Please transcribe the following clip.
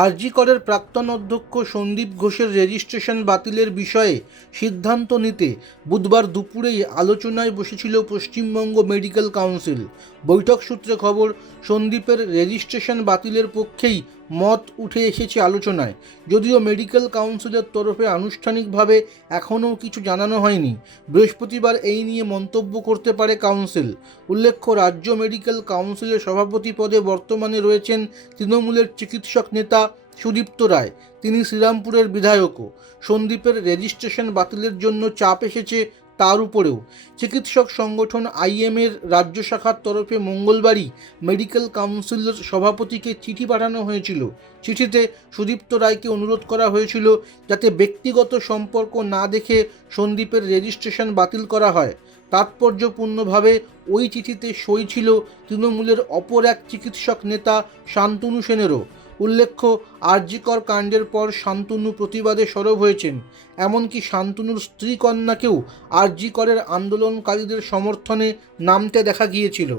আরজি করের প্রাক্তন অধ্যক্ষ সন্দীপ ঘোষের রেজিস্ট্রেশন বাতিলের বিষয়ে সিদ্ধান্ত নিতে বুধবার দুপুরেই আলোচনায় বসেছিল পশ্চিমবঙ্গ মেডিকেল কাউন্সিল। বৈঠক সূত্রে খবর, সন্দীপের রেজিস্ট্রেশন বাতিলের পক্ষেই মত উঠে এসেছে আলোচনায়। যদিও মেডিকেল কাউন্সিলের তরফে আনুষ্ঠানিকভাবে এখনও কিছু জানানো হয়নি। বৃহস্পতিবার এই নিয়ে মন্তব্য করতে পারে কাউন্সিল। উল্লেখ্য, রাজ্য মেডিকেল কাউন্সিলের সভাপতি পদে বর্তমানে রয়েছেন তৃণমূলের চিকিৎসক নেতা সুদীপ্ত রায়। তিনি শ্রীরামপুরের বিধায়কও। সন্দীপের রেজিস্ট্রেশন বাতিলের জন্য চাপ এসেছে তার উপরেও। চিকিৎসক সংগঠন আইএমের রাজ্য শাখার তরফে মঙ্গলবারই মেডিকেল কাউন্সিলের সভাপতিকে চিঠি পাঠানো হয়েছিল। চিঠিতে সুদীপ্ত রায়কে অনুরোধ করা হয়েছিল যাতে ব্যক্তিগত সম্পর্ক না দেখে সন্দীপের রেজিস্ট্রেশন বাতিল করা হয়। তাৎপর্যপূর্ণভাবে ওই চিঠিতে সই ছিল তৃণমূলের অপর এক চিকিৎসক নেতা শান্তনু সেনেরও। উল্লেখ্য, আরজি কর কাণ্ডের পর শান্তনু প্রতিবাদে সরব হয়েছেন। এমনকি শান্তনুর স্ত্রী কন্যাকেও আরজি করের আন্দোলনকারীদের সমর্থনে নামতে দেখা গিয়েছিল।